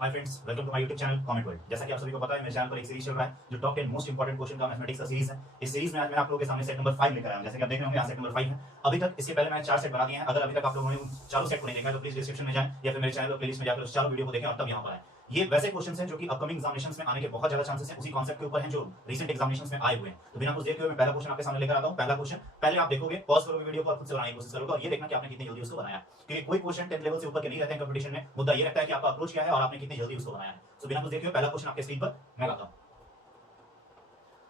Hi friends, welcome to my YouTube channel comment world. जैसा कि आप सभी को पता है, मेरे चैनल पर एक सीरीज चल रहा है जो टॉप 10 मोस्ट इंपोर्टेंट क्वेश्चन का मैथमेटिक्स का सीरीज है। इस सीरीज में आज मैं आप लोगों के सामने सेट नंबर 5 लेकर आया हूं। जैसे कि आप देख रहे होंगे, यहाँ सेट नंबर 5 है। अभी तक इसके पहले मैंने 4 सेट बना दिए हैं। अगर अभी तक आप लोगों ने उन चारों सेट को नहीं देखा है तो प्लीज डिस्क्रिप्शन में जाएं या फिर मेरे चैनल और प्लेलिस्ट में जाकर उस चारों वीडियो को देखें और तब यहाँ पर आए। ये वैसे क्वेश्चंस हैं जो कि अपकमिंग एग्जामिनेशंस में आने के बहुत ज्यादा चांसेस हैं, उसी कॉन्सेप्ट के ऊपर हैं जो रीसेंट एग्जामिनेशंस में आए हुए हैं। तो बिना कुछ देखे हुए मैं पहला क्वेश्चन आपके सामने लेकर आता हूं। पहला क्वेश्चन पहले आप देखोगे, पॉज करोगे वीडियो को और खुद से बनाने की कोशिश करोगे और ये देखना कि आपने कितनी जल्दी उसको बनाया, क्योंकि कोई क्वेश्चन 10th लेवल से ऊपर के नहीं रहते हैं कंपटीशन में। मुद्दा ये रहता है कि आपका अप्रोच क्या है और आपने कितनी जल्दी उसको बनाया है। तो बिना कुछ देखे हुए पहला क्वेश्चन आपके स्क्रीन पर मैं लाता हूं।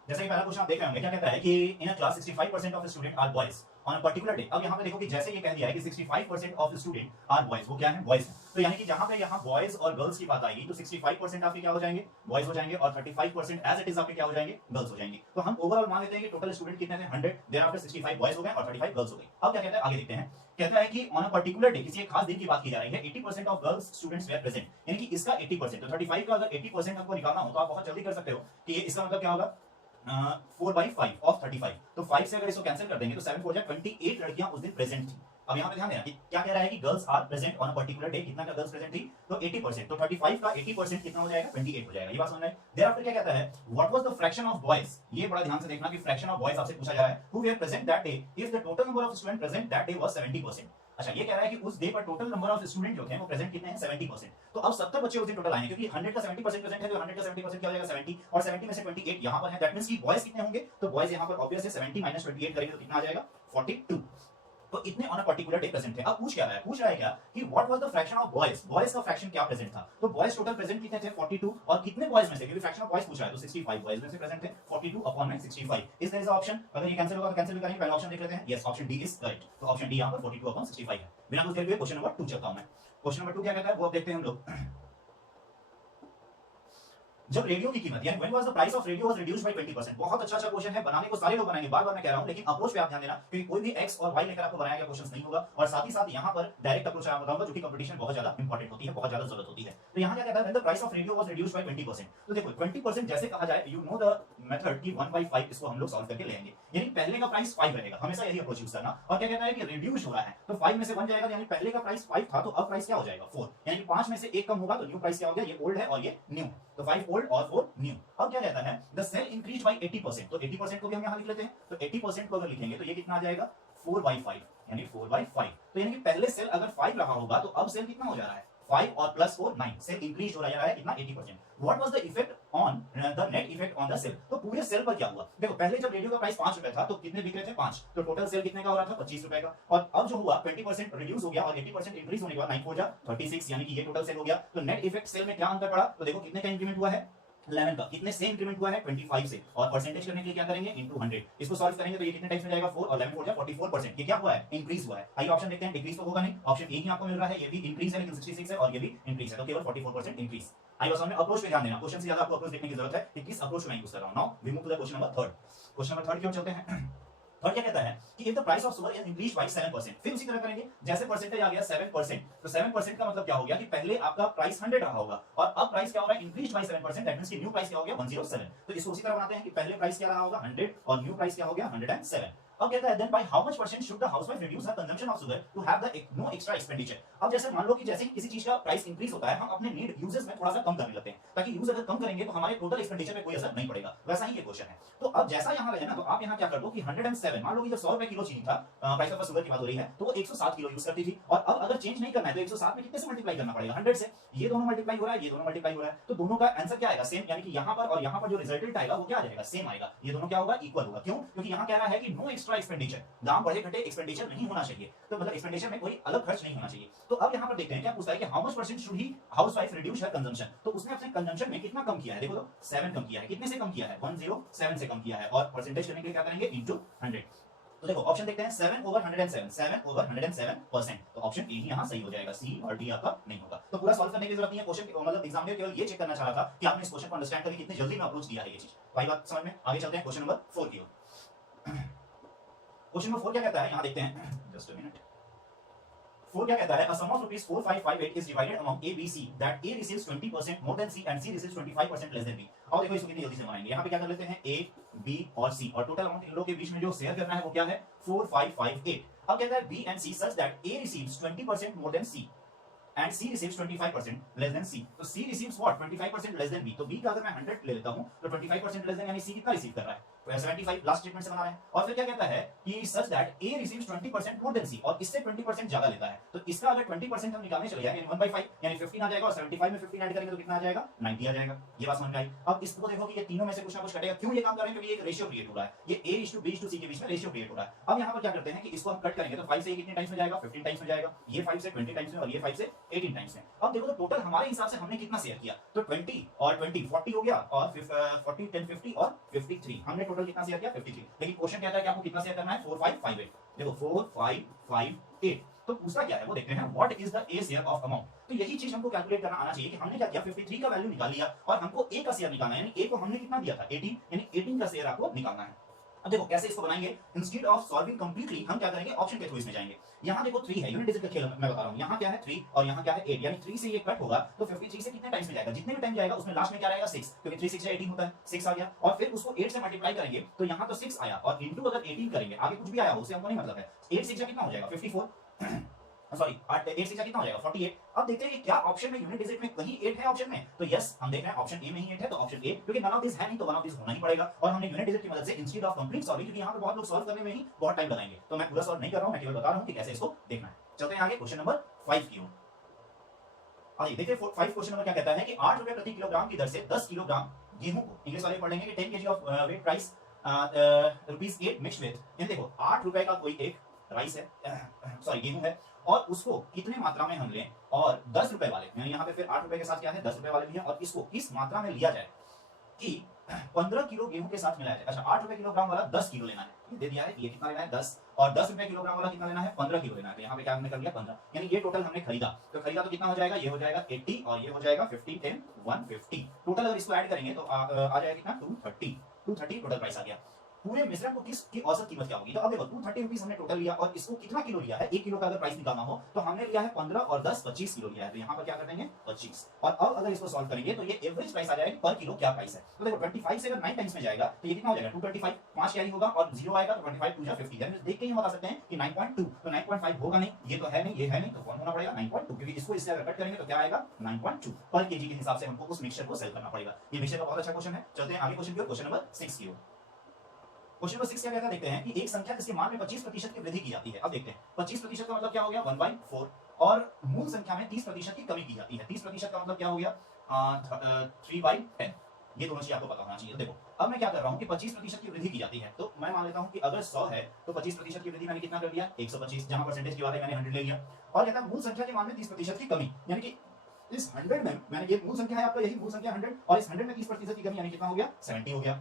जैसे कि पहला क्वेश्चन आप देख रहे होंगे, क्या कहता है कि in a class 65% of student are boys on a particular day. अब यहाँ पे देखो कि जैसे ये कह दिया है कि 65% ऑफ स्टूडेंट आर बॉयज, वो क्या है? बॉयज। तो यानी कि जहां पे यहाँ बॉयज और गर्ल्स की बात आएगी तो 65% आपके क्या हो जाएंगे? बॉयज हो जाएंगे और 35% एज इट इज आपके क्या हो जाएंगे? गर्ल्स हो जाएंगे। तो हम ओवरऑल मान लेते हैं कि टोटल स्टूडेंट कितने थे? 100। देयर आफ्टर 65 बॉयज हो गए और 35 गर्ल्स हो गई। अब क्या कहता है, आगे देखते हैं। कहता है कि ऑन अ पर्टिकुलर डे, किसी एक खास दिन की बात की जा रही है, 80% of girls students were present. यानी कि इसका 80%, तो 35 का अगर 80% आपको निकालना हो तो आप बहुत जल्दी कर सकते हो कि ये इसका मतलब क्या होगा? 4/5 ऑफ 35। तो 5 से अगर इसको कैंसिल कर देंगे तो 7 4 जा 28 लड़कियां उस दिन प्रेजेंट थी। अब यहाँ पे ध्यान देना कि क्या कह रहा है कि girls are present on a particular day. कितना का गर्ल्स प्रेजेंट थी? तो 80%। तो 35 का 80% कितना हो जाएगा? 28 हो जाएगा। ये बात समझ में आई? देयरआफ्टर क्या कहता है, what was the fraction of boys. ये बड़ा ध्यान से देखना कि फ्रैक्शन ऑफ बॉयज आपसे पूछा जा रहा है, who were present that day if the total number of student present that day was 70%। अच्छा, ये कह रहा है कि उस डे पर टोटल नंबर ऑफ स्टूडेंट जो थे वो प्रेजेंट कितने हैं? 70%। तो अब 70 बच्चे उस दिन टोटल आएंगे, क्योंकि 100 का 70% प्रेजेंट है तो 100 का 70% क्या हो जाएगा? 70। और 70 में से 28 यहां पर है, दैट मींस कि बॉयज कितने होंगे? तो बॉयज यहां पर ऑब्वियस है, 70 माइनस 28 करेंगे तो कितना आ जाएगा? 42। तो इतने on a particular day present थे। अब पूछ क्या रहा है? पूछ रहा है क्या कि what was the fraction of boys. Boys का फ्रैक्शन क्या प्रेजेंट था? तो बॉयज टोटल प्रेजेंट कितने थे? 42। और कितने बॉयज में से, क्योंकि फ्रैक्शन ऑफ बॉयज पूछ रहा है, तो 65 बॉयज में से प्रेजेंट थे। 42 अपॉन में 65 इज देयर इज ऑप्शन। अगर ये कैंसिल होगा तो कैंसिल भी करेंगे। पहला ऑप्शन देख लेते हैं। Yes, option D is correct. तो ऑप्शन डी यहां पर 42 अपॉन 65 है। बिना कुछ देर हुए क्वेश्चन नंबर 2 चलता हूं मैं। क्वेश्चन नंबर 2 क्या कहता है वो अब देखते हैं हम लोग। जब रेडियो की कीमत, यानी when was the price of radio was reduced by 20%। बहुत अच्छा क्वेश्चन है, बनाने को सारे लोग बनाएंगे, बार-बार मैं कह रहा हूं, लेकिन अप्रोच पे आप ध्यान देना, क्योंकि कोई भी एक्स और वाई लेकर आपको बनाया गया क्वेश्चंस नहीं होगा। और साथ ही साथ यहां पर डायरेक्ट अप्रोच आप बताऊंगा, जो कि कंपटीशन बहुत ज्यादा इंपॉर्टेंट होती है, बहुत ज्यादा जरूरत होती है। तो यहां क्या कहता है, when the price of radio was reduced by 20%। तो देखो 20% जैसे कहा जाए, यू नो द मेथड की 1/5 इसको हम लोग सॉल्व करके लेंगे। यानी पहले का प्राइस 5 रहेगा, हमेशा यही अप्रोच यूज करना। और क्या कहता है कि रिड्यूस हो रहा है, तो 5 में से 1 जाएगा, यानी पहले का प्राइस 5 था तो अब प्राइस क्या हो जाएगा? 4। यानी 5 में से 1 कम होगा तो न्यू प्राइस क्या हो गया? ये ओल्ड है और ये न्यू। तो 5 ओल्ड और 4 न्यू। अब क्या कहता है, द सेल इंक्रीज बाय 80%। तो 80% को भी हम यहां लिख लेते हैं। तो 80% को अगर लिखेंगे तो ये कितना आ जाएगा? 4/5, यानी 4/5। तो यानी कि पहले सेल अगर 5 रहा होगा तो अब सेल कितना हो जा रहा है? 5 और प्लस 4 9। सेल इंक्रीज हो रहा है कितना? 80%। What was the effect on the net effect on the sale. तो पूरे सेल पर क्या हुआ? देखो पहले जब रेडियो का प्राइस 5 रुपए था तो कितने बिक रहे थे? 5। तो टोटल सेल कितने का हो रहा था? 25 रुपए का। और अब जो हुआ 20% रिड्यूस हो गया और 80% इंक्रीज होने के बाद 9 4 जा 36, यानी कि ये टोटल सेल हो गया। तो नेट इफेक्ट सेल में क्या अंतर पड़ा? तो देखो कितने का इंक्रीमेंट हुआ है? 11 का। कितने से इंक्रीमेंट हुआ है? 25 से। और परसेंटेज करने के लिए क्या करेंगे? इनटू 100। इसको सॉल्व करेंगे तो ये कितने टाइम्स में जाएगा? 4 और 11 4 जा 44%। ये क्या हुआ है? इंक्रीज हुआ है। आइए ऑप्शन देखते हैं। डिक्रीज तो होगा नहीं, ऑप्शन ए ही आपको मिल रहा है। ये भी इंक्रीज है लेकिन 66 है और ये भी इंक्रीज है, तो केवल 44% इंक्रीज। आइए बस हमने अप्रोच पे ध्यान देना, क्वेश्चन से ज्यादा आपको अप्रोच देखने की जरूरत है कि किस अप्रोच में यूज कर रहा हूं। Now we move to the question number 3। Question number 3 की ओर चलते हैं। और क्या कहता है कि if the price of sugar is increase by 7%। फिर उसी तरह करेंगे, जैसे परसेंटेज आ गया 7%। तो 7% का मतलब क्या हो गया कि पहले आपका प्राइस 100 रहा होगा और अब प्राइस क्या हो रहा है? Increase by 7%। दैट मींस कि न्यू प्राइस क्या हो गया? 107। तो इसको उसी तरह बनाते हैं कि पहले प्राइस क्या रहा होगा? 100 और न्यू प्राइस क्या हो गया? 107। अब कहता है then by how much percent should the housewife reduce her consumption of sugar to have the no extra expenditure. अब जैसे मान लो कि जैसे ही किसी चीज का प्राइस इंक्रीज होता है, हम अपने नीड यूजेस में थोड़ा सा कम करने लगते हैं, ताकि यूज अगर कम करेंगे तो हमारे टोटल एक्सपेंडिचर पे कोई असर नहीं पड़ेगा। वैसा ही ये क्वेश्चन है। तो अब जैसा यहां रहे ना, तो आप यहां क्या कर दो कि 107, मान लो कि जब 100 रुपए किलो चीनी था, प्राइस ऑफ शुगर की बात हो रही है, तो वो 107 किलो यूज करती थी। और अब अगर चेंज नहीं करना है तो 107 में कितने से मल्टीप्लाई करना पड़ेगा? 100 से। ये दोनों मल्टीप्लाई हो रहा है, ये दोनों मल्टीप्लाई हो रहा है, तो दोनों का आंसर क्या आएगा? सेम। यानी कि यहां पर और यहां पर जो रिजल्टेंट आएगा वो क्या आ जाएगा? सेम आएगा। ये दोनों क्या होगा? इक्वल होगा। क्यों? क्योंकि यहां कह रहा है कि नो एक्स्ट्रा एक्सपेंडिचर, दाम बढ़े घटे एक्सपेंडिचर नहीं होना चाहिए। तो मतलब एक्सपेंडिचर में कोई अलग खर्च नहीं होना चाहिए। तो अब यहां पर देखते हैं क्या पूछता है कि how much percent should he housewife reduce her consumption. तो उसने अपने कंजम्पशन में कितना कम किया है? देखो तो 7 कम किया है। कितने से कम किया है? 107 से कम किया है। और परसेंटेज करने के लिए क्या करेंगे? इनटू 100। तो देखो ऑप्शन देखते हैं, 7 ओवर 107, 7 ओवर 107%। तो ऑप्शन ए ही यहां सही हो जाएगा, सी और डी आपका नहीं होगा। तो पूरा सॉल्व करने की जरूरत नहीं है। क्वेश्चन मतलब एग्जामिनर केवल ये चेक करना चाह रहा था कि आपने इस क्वेश्चन को अंडरस्टैंड करके कितनी जल्दी में अप्रोच दिया है ये चीज। भाई बात समझ में? आगे चलते हैं क्वेश्चन नंबर 4 की ओर। क्वेश्चन नंबर 4 क्या कहता है, यहां देखते हैं, जस्ट अ मिनट। 4 क्या कहता है? A sum of rupees 4558 is divided among A, B, C that A receives 20% more than C and C receives 25% less than B। और देखो इसको कितनी जल्दी से बनाएंगे। यहाँ पे क्या कर लेते हैं? A, B और C, और टोटल अमाउंट इन लोगों के बीच में जो शेयर करना है वो क्या है? 4558। अब कहता है B and C such that A receives 20% more than C and C receives 25% less than C. तो C receives what? 25% less than B. तो B का अगर मैं 100 ले लेता हूं तो 25% less than यानी C कितना रिसीव कर रहा है? तो 75 लास्ट स्टेटमेंट से बना रहा है। और फिर क्या कहता है कि such that A receives 20% more than C, और इससे 20% ज्यादा लेता है। तो इसका अगर 20% हम निकालने चले जाए यानी 1/5 यानी 15 आ जाएगा, और 75 में 15 ऐड करेंगे तो कितना आ जाएगा? 90 आ जाएगा। ये बात समझ में आई? अब इसको देखो कि ये तीनों में से कुछ ना कुछ कटेगा। क्यों ये काम कर रहे हैं? क्योंकि एक रेशियो क्रिएट हो रहा है, ये A:B:C के बीच में रेशियो क्रिएट हो रहा है। अब यहाँ पर क्या करते हैं कि इसको हम कट करेंगे तो 5 से ये कितने टाइम्स में जाएगा? 15 टाइम्स में जाएगा। ये 5 से 20 टाइम्स में, और ये 5 से 18 टाइम्स में। अब देखो तो टोटल हमारे हिसाब से हमने कितना शेयर किया? तो 20 और 20 40 हो गया, और 40 10 50 और 53 हमने टोटल कितना शेयर किया? 53। लेकिन क्वेश्चन कहता है कि आपको कितना शेयर करना है? 4 5 5 8। देखो 4 5 5 8। तो दूसरा क्या है वो देखते हैं, what is the A share of amount. तो यही चीज हमको कैलकुलेट करना आना चाहिए कि हमने क्या किया, 53 का वैल्यू निकाल लिया और हमको ए का शेयर निकालना है। यानी ए को हमने कितना दिया था? 18, यानी 18 का शेयर आपको निकालना है। अब देखो कैसे इसको बनाएंगे। इंस्टेड ऑफ सॉल्विंग कंप्लीटली हम क्या करेंगे, ऑप्शन के थ्रू इसमें जाएंगे। यहां देखो 3 है, यूनिट डिजिट का खेल मैं बता रहा हूं। यहां क्या है 3 और यहां क्या है 8, यानी 3 से ये कट होगा तो 53 से कितने टाइम्स में जाएगा? जितने भी टाइम जाएगा उसमें लास्ट में क्या रहेगा? 6, क्योंकि 3 6 से 18 होता है, 6 आ गया। और फिर उसको 8 से मल्टीप्लाई करेंगे तो यहां तो 6 आया, और इनटू अगर 18 करेंगे, आगे कुछ भी आया हो उससे हमको नहीं मतलब है। 8 6 कितना हो जाएगा? 54 सॉरी 8 8 6 कितना हो जाएगा? 48। अब देखते हैं कि क्या ऑप्शन में यूनिट डिजिट में कहीं 8 है ऑप्शन में। तो यस हम देख रहे हैं ऑप्शन ए में ही 8 है, तो ऑप्शन ए, क्योंकि नन ऑफ दिस है नहीं तो वन ऑफ दिस होना ही पड़ेगा। और हमने यूनिट डिजिट की मदद से इंस्टेड ऑफ कंप्लीट सॉल्विंग, क्योंकि यहां पे बहुत लोग सॉल्व करने में ही बहुत टाइम लगाएंगे, तो मैं पूरा सॉल्व नहीं कर रहा हूं, मैं केवल बता रहा हूं कि कैसे इसको देखना है। चलते हैं आगे क्वेश्चन नंबर 5 की ओर। आइए देखिए 5 क्वेश्चन नंबर क्या कहता है कि 8 रुपए प्रति किलोग्राम की दर से 10 किलोग्राम गेहूं को, इंग्लिश वाले पढ़ लेंगे कि 10 kg of wheat price ₹8 mixed with, यानी देखो 8 रुपए का कोई एक राइस है, सॉरी गेहूं है, और उसको कितने मात्रा में हम लें, और 10 रुपए वाले, यानी यहाँ पे फिर 8 रुपए के साथ क्या है 10 रुपए वाले भी है, और इसको किस मात्रा में लिया जाए कि 15 किलो गेहूं के साथ मिलाया जाए। अच्छा 8 रुपए किलोग्राम वाला 10 किलो लेना है, ये दे दिया है, ये कितना लेना है 10, और 10 रुपए किलोग्राम वाला कितना लेना है 15 किलो लेना है। तो यहाँ पे क्या हमने कर लिया 15, यानी ये टोटल हमने खरीदा, तो खरीदा तो कितना हो जाएगा, ये हो जाएगा 80 और ये हो जाएगा 50 10 150। टोटल अगर इसको ऐड करेंगे तो आ जाएगा कितना 230 टोटल प्राइस आ गया। पूरे मिश्रण को किसकी औसत कीमत क्या होगी? तो अब देखो 230 रुपीस हमने टोटल लिया, और इसको कितना किलो लिया है? 1 किलो का अगर प्राइस निकालना हो तो हमने लिया है 15 और 10 25 किलो लिया है। तो यहाँ पर क्या कर देंगे 25, और अब अगर इसको सॉल्व करेंगे तो ये एवरेज प्राइस आ जाएगा पर किलो क्या प्राइस है। तो देखो 25 से अगर 9 टाइम्स में जाएगा तो ये कितना हो जाएगा 225, 5 कैरी होगा और 0 आएगा तो 25 2 50, यानी देख के ही हम बता सकते हैं कि 9.2। तो 9.5 होगा नहीं, ये तो है नहीं, ये है नहीं, तो कौन होना पड़ेगा 9.2, क्योंकि इसको इससे अगर कट करेंगे तो क्या आएगा 9.2 पर केजी के हिसाब से हमको उस मिक्सचर को सेल करना पड़ेगा। ये मिक्सचर का बहुत अच्छा क्वेश्चन है। चलते हैं आगे क्वेश्चन की ओर, क्वेश्चन नंबर 6 की ओर। क्वेश्चन नंबर 6 क्या कहता है देखते हैं कि एक संख्या जिसके मान में 25% की वृद्धि की जाती है। अब देखते हैं 25% का मतलब क्या हो गया 1/4, और मूल संख्या में 30% की कमी की जाती है। 30% का मतलब क्या हो गया 3/10। ये दोनों चीज आपको पता होना चाहिए। तो देखो अब मैं क्या कर रहा हूँ कि 25% की वृद्धि की जाती है, तो मैं मान लेता हूँ कि अगर 100 है तो 25% की वृद्धि मैंने कितना कर दिया 125, जहां परसेंटेज की बात है मैंने 100 ले लिया। और कहता है मूल संख्या के मान में 30% की कमी, यानी कि इस 100 में मैंने, ये मूल संख्या है आपका, यही मूल संख्या 100, और इस 100 में 30% की कमी यानी कितना हो गया 70 हो गया।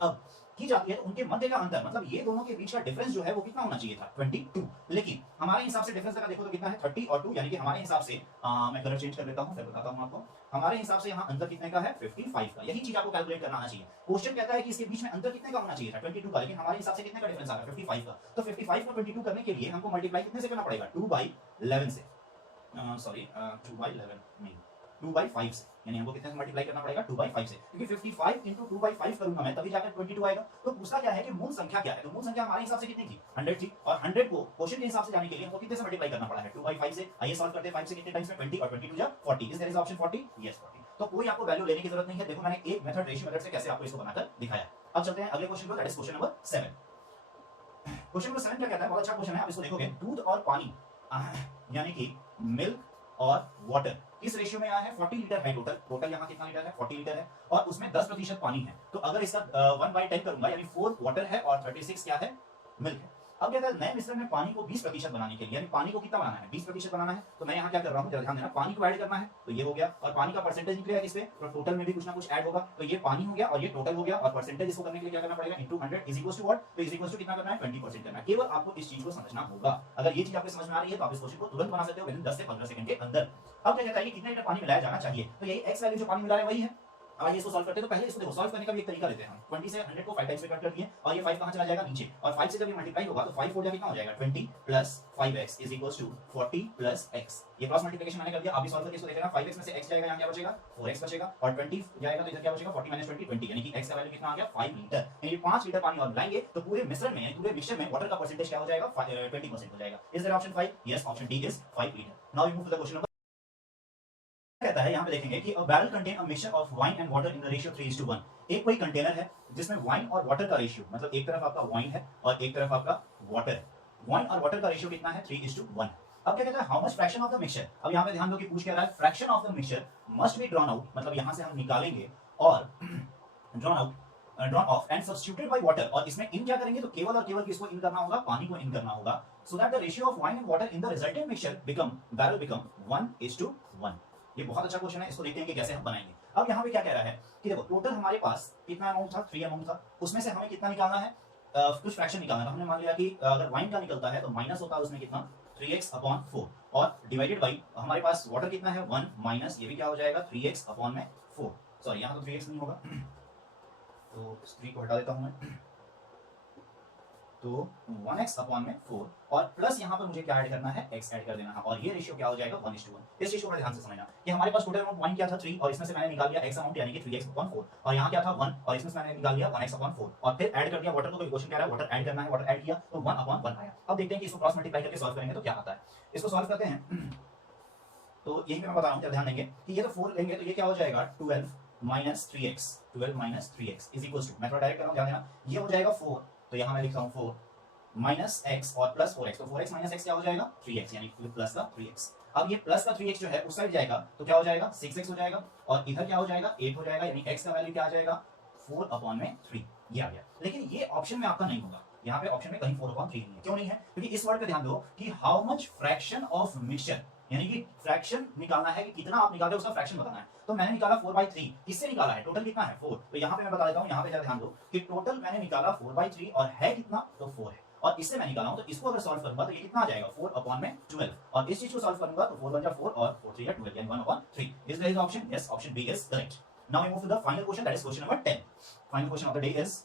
अब की जाती है तो उनके मध्य का अंतर, मतलब ये दोनों के बीच का डिफरेंस जो है वो कितना होना चाहिए था 22, लेकिन हमारे हिसाब से डिफरेंस अगर देखो तो कितना है 30 और 2, यानी कि हमारे हिसाब से मैं कलर चेंज कर देता हूं फिर बताता हूं आपको। हमारे हिसाब से यहाँ अंतर कितने का है 55 का। यही चीज आपको कैलकुलेट करना आना चाहिए। क्वेश्चन कहता है कि इसके बीच में अंतर कितने का होना चाहिए था 22 का, लेकिन हमारे हिसाब से कितने का डिफरेंस आ रहा है 55 का। तो 55 को 22 करने के लिए हमको मल्टीप्लाई कितने से करना पड़ेगा 2/11 से, सॉरी 2/11 नहीं 2/5 से, यानी हमको कितने से मल्टीप्लाई करना पड़ेगा 2/5 से, क्योंकि 55 into 2/5 करूंगा मैं तभी जाकर 22 आएगा। तो पूछता क्या है कि मूल संख्या क्या है, तो मूल संख्या हमारे हिसाब से कितनी थी 100 थी, और 100 को क्वेश्चन के हिसाब से जाने के लिए हमको कितने से मल्टीप्लाई करना पड़ा है 2/5 से। आइए सॉल्व करते हैं 5 से कितने टाइम्स में 20 और 22 जा 40, is there is option 40, yes 40। तो कोई आपको वैल्यू लेने की जरूरत नहीं है। देखो मैंने एक मेथड रेशियो मेथड से कैसे आपको इसको बनाकर दिखाया। अब चलते हैं अगले क्वेश्चन को, that is question number 7। Question number 7 क्या कहता है, बहुत अच्छा क्वेश्चन है। आप इसको देखोगे दूध और पानी यानी कि मिल्क और वाटर इस रेशियो में आया है 40 लीटर है टोटल यहाँ कितना लीटर है 40 लीटर है, और उसमें 10% पानी है। तो अगर इसका 1/10 करूंगा यानी 4 वाटर है और 36 क्या है मिल्क है। अब क्या कहता है नए मिश्रण में पानी को 20% बनाने के लिए, यानी पानी को कितना बनाना है 20% बनाना है, तो मैं यहाँ क्या कर रहा हूँ जरा ध्यान देना, पानी को ऐड करना है तो ये हो गया, और पानी का परसेंटेज निकलेगा किस पे, तो टोटल में भी कुछ ना कुछ ऐड होगा, तो ये पानी हो गया और ये टोटल हो गया, और परसेंटेज इसको करने के लिए क्या करना पड़ेगा into 100 is equal to what, तो इज इक्वल टू कितना करना है 20% करना है। केवल आपको इस चीज को समझना होगा। अगर ये चीज आपको समझ में आ रही है तो आप इस क्वेश्चन को तुरंत बना सकते हो विदिन 10 से 15 सेकंड के अंदर। अब क्या कहता है कितने लीटर पानी मिलाया जाना चाहिए, तो यही एक्स वैल्यू जो पानी मिला रहे हैं वही है। आइए इसको सॉल्व करते हैं। तो पहले इसको देखो सॉल्व करने का भी एक तरीका लेते हैं हम। 20 से 100 को 5 टाइम्स में कट कर दिए, और ये 5 कहां चला जाएगा नीचे, और 5 से जब ये मल्टीप्लाई होगा तो 5 4 कितना हो जाएगा 20 plus 5x is equals to 40 plus x। ये क्रॉस मल्टीप्लिकेशन मैंने कर दिया। आप भी सॉल्व करके इसको देखेगा 5x में से x जाएगा, यहां क्या बचेगा 4x बचेगा, और 20 जाएगा तो इधर क्या बचेगा 40 - 20 20, यानी कि x का वैल्यू कितना आ गया 5 लीटर। यानी 5 लीटर पानी और मिलाएंगे तो पूरे मिश्रण में यानी पूरे मिक्सचर में वाटर का परसेंटेज क्या हो जाएगा 20% हो जाएगा। Is there option 5, yes option D is 5 litre. Now we move to the question कहता है यहाँ पे देखेंगे कि a barrel contain a mixture of wine and water in the ratio 3:1। एक कोई कंटेनर है जिसमें वाइन और वाटर का रेशियो, मतलब एक तरफ आपका वाइन है और एक तरफ आपका वाटर है। वाइन और वाटर का रेशियो कितना है? 3:1। अब क्या कहता है? How much fraction of the mixture. अब यहाँ पे ध्यान दो कि पूछ क्या रहा है, fraction of the mixture must be drawn out, मतलब यहाँ से हम निकालेंगे और drawn of and substituted by water, और इसमें इन क्या करेंगे तो केवल और केवल किसको इन करना होगा? पानी को इन करना होगा, so that the ratio of wine and water in the resultant mixture barrel become 1:1। ये बहुत अच्छा क्वेश्चन है, इसको देखते हैं कि कैसे हम बनाएंगे। अब यहाँ पे क्या कह रहा है कि देखो टोटल हमारे पास कितना अमाउंट था? 3 अमाउंट था, उसमें से हमें कितना निकालना है? कुछ फ्रैक्शन निकालना है। हमने मान लिया कि अगर वाइन का निकलता है तो माइनस होता है उसमें कितना? 3x/4, और डिवाइडेड बाई हमारे पास वाटर कितना है? 1 माइनस ये भी क्या हो जाएगा? 3x/4। सॉरी यहाँ तो 3x नहीं होगा, तो 3 को हटा देता हूं मैं, तो 1x/4 और प्लस यहाँ पर मुझे क्या ऐड करना है? x ऐड कर देना है, और ये रेशियो क्या हो जाएगा? 1:1। इस चीज को ध्यान से समझना कि हमारे पास टोटल अमाउंट वाइन क्या था? 3, और इसमें से मैंने निकाल लिया x अमाउंट यानी कि 3x/4, और यहाँ क्या था? 1, और इसमें से मैंने निकाल लिया 1x/4, और फिर ऐड कर दिया वाटर को। तो क्वेश्चन कह रहा है वाटर ऐड करना है, वाटर ऐड किया तो 1/1 आया। अब देखते हैं कि इसको क्रॉस मल्टीप्लाई करके सॉल्व करेंगे तो क्या आता है। इसको सॉल्व करते हैं तो यही पे मैं बता रहा हूँ, क्या ध्यान देंगे कि ये तो 4 लेंगे तो ये क्या हो जाएगा? 12 minus 3x, 12 minus 3x is equal to, मैं थोड़ा डायरेक्ट कर रहा हूँ, ध्यान देना, ये हो जाएगा 4, तो यहाँ मैं लिख रहा हूँ 4 माइनस x और प्लस 4x, तो 4x माइनस x क्या हो जाएगा? 3x, यानी प्लस का 3x। अब ये प्लस का 3x जो है उस साइड जाएगा तो क्या हो जाएगा? 6x हो जाएगा, और इधर क्या हो जाएगा? 8 हो जाएगा, यानी x का वैल्यू क्या आ जाएगा? 4/3 ये आ गया। लेकिन ये ऑप्शन में आपका नहीं होगा, यहाँ पे ऑप्शन में कहीं 4/3 नहीं है। क्यों नहीं है? क्योंकि इस वर्ड पे ध्यान दो कि how much fraction of mixture, यानी कि फ्रैक्शन निकालना है कि कितना आप निकाल रहे हो उसका फ्रैक्शन बताना है। तो मैंने निकाला 4/3, किससे निकाला है? टोटल कितना है? 4। तो यहाँ पे मैं बता देता हूँ, यहाँ पे जरा ध्यान दो कि टोटल मैंने निकाला 4/3 और है कितना? तो 4 है, और इससे मैं निकाला हूं तो इसको अगर सॉल्व करूंगा तो ये कितना आ जाएगा? 4/12, और इस चीज को सॉल्व करूंगा तो 4 1 4 और 4 3 12, यानी 1/3। Is that option? Yes, option B is correct. Now we move to the final question, that is question number 10। Final question of the day is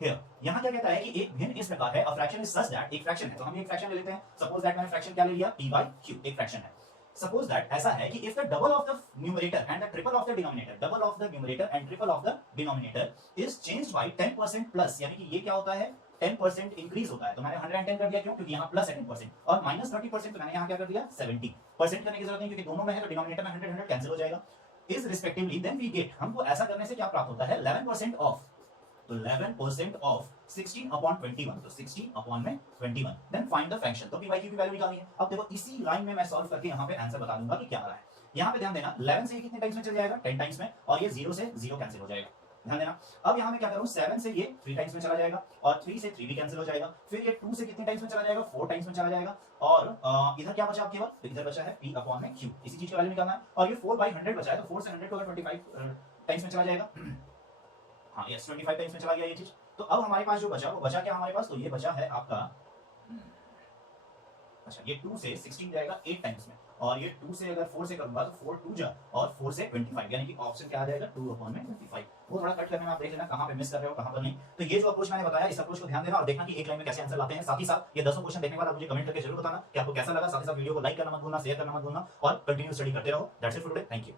here. यहां क्या कहता है कि एक भिन्न इस प्रकार है, a fraction is such that, एक फ्रैक्शन है तो हम एक फ्रैक्शन ले लेते हैं। सपोज दैट मैंने फ्रैक्शन क्या ले लिया? p/q, एक फ्रैक्शन है। सपोज दैट ऐसा है कि if the double of the numerator and the triple of the denominator, double of the numerator and triple of the denominator is changed by 10% plus, यानी कि ये क्या होता है? 10% इंक्रीज होता है। तो मैंने 110 कर दिया, क्यों? क्योंकि यहाँ प्लस है 10%, और माइनस 30%, तो मैंने यहाँ क्या कर दिया? 70% करने की जरूरत नहीं, क्योंकि दोनों में है तो डिनोमिनेटर में 100 कैंसिल हो जाएगा। Is respectively then we get, हमको ऐसा करने से क्या प्राप्त होता है? 11% ऑफ, तो 11% ऑफ 16/21, तो 16/21। देन फाइंड द फ्रैक्शन, तो p/q की वैल्यू निकालनी है। अब देखो इसी लाइन में मैं सॉल्व करके यहाँ पे आंसर बता दूंगा कि क्या आ रहा है। यहाँ पे ध्यान देना, 11 से ये कितने टाइम्स में चल जाएगा? 10 टाइम्स में, और ये 0 से 0 कैंसिल हो जाएगा। ध्यान देना। अब यहाँ मैं क्या करूँ? 7 से ये 3 टाइम्स में चला जाएगा, और 3 से 3 भी कैंसिल हो जाएगा। फिर ये 2 से कितने टाइम्स में चला जाएगा? 4 टाइम्स में चला जाएगा, और इधर क्या बचा केवल? तो इधर बचा है p/q, इसी चीज की वैल्यू निकालना है। और ये 4/100 बचा है, तो 4 से 100 को अगर 25 टाइम्स में चला जाएगा, हाँ यस 25 टाइम्स में चला गया ये चीज। तो अब हमारे पास जो बचा, वो बचा क्या हमारे पास? तो ये बचा है आपका, अच्छा ये 2 से 16 जाएगा 8 टाइम्स में, और ये 2 से अगर 4 से करूंगा तो 4 2 जा, और 4 से 25, यानी कि ऑप्शन क्या आ जाएगा? 2/25। वो थोड़ा कट करने में आप देख लेना कहां पे मिस कर रहे हो, कहां पर नहीं। तो ये जो अप्रोच मैंने बताया, इस अप्रोच को ध्यान देना और देखना कि एक लाइन में कैसे आंसर लाते हैं। साथ ही साथ ये 10 क्वेश्चन देखने के बाद आप मुझे कमेंट करके जरूर बताना कि आपको कैसा लगा। साथ ही साथ वीडियो को लाइक करना मत भूलना, शेयर करना मत भूलना, और कंटिन्यू स्टडी करते रहो। That's it for today, thank you.